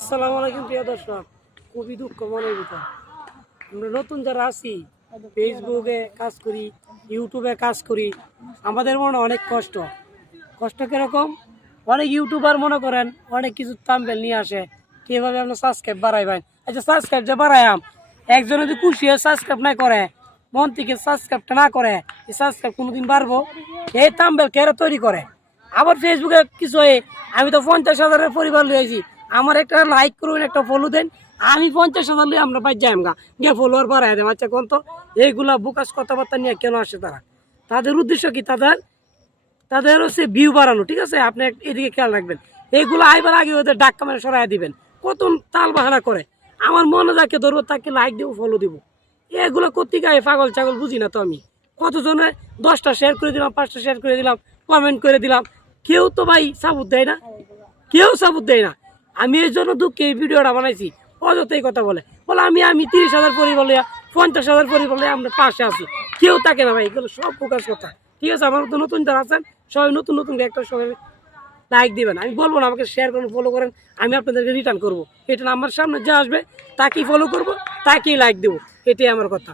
আসসালামু আলাইকুম প্রিয় দর্শক, খুবই দুঃখ মনের ভিতর। আমরা নতুন যারা আছি, ফেসবুকে কাজ করি, ইউটিউবে কাজ করি, আমাদের মনে অনেক কষ্ট। কষ্ট কিরকম? অনেক ইউটিউবার মনে করেন অনেক কিছু থাম্বনেল নিয়ে আসে, কীভাবে আপনার সাবস্ক্রাইব বাড়াইবেন। আচ্ছা, সাবস্ক্রাইব যে বাড়াইম, একজন যদি খুশি হয়ে সাবস্ক্রাইব না করে, মন থেকে সাবস্ক্রাইবটা না করে, এই সাবস্ক্রাইব কোনোদিন বাড়বো? এই থাম্বনেল কেরা তৈরি করে? আবার ফেসবুকে কিছু হয়, আমি তো 50,000-এর পরিবার লইছি, আমার একটা লাইক করুন, একটা ফলো দেন, আমি 50,000 লিয়ে আমরা পাই যাই গিয়ে ফলোয়ার বাড়াই দেয়। আচ্ছা কোন তো এইগুলা বুকাস কথাবার্তা নিয়ে কেন আসে তারা? তাদের উদ্দেশ্য কি? তাদের হচ্ছে ভিউ বাড়ানো। ঠিক আছে, আপনি এদিকে খেয়াল রাখবেন। এইগুলো আইবার আগে ওদের ডাক কামারে সরাই দিবেন। কত তাল বাহানা করে, আমার মনে যাকে ধরবো তাকে লাইক দিব, ফলো দিব। এগুলো করতে গায়ে পাগল ছাগল বুঝি না তো আমি। কতজনে 10টা শেয়ার করে দিলাম, 5টা শেয়ার করে দিলাম, কমেন্ট করে দিলাম, কেউ তো ভাই সাপোর্ট দেয় না, কেউ সাপোর্ট দেয় না। আমি এই জন্য দুঃখে এই ভিডিওটা বানাইছি। অযথাই কথা বলে আমি 30,000 পরিবার লইয়া, 50,000 পরিবার লইয়া আমরা পাশে আছি, কেউ থাকে না ভাই। এগুলো সব প্রকাশ কথা। ঠিক আছে, আমার তো নতুন যারা আছেন সবাই নতুন নতুন একটা সবাই লাইক দিবেন। আমি বলবো না আমাকে শেয়ার করেন, ফলো করেন, আমি আপনাদেরকে রিটার্ন করবো। এটা আমার সামনে যে আসবে তাকেই ফলো করবো, তাকেই লাইক দেবো, এটাই আমার কথা।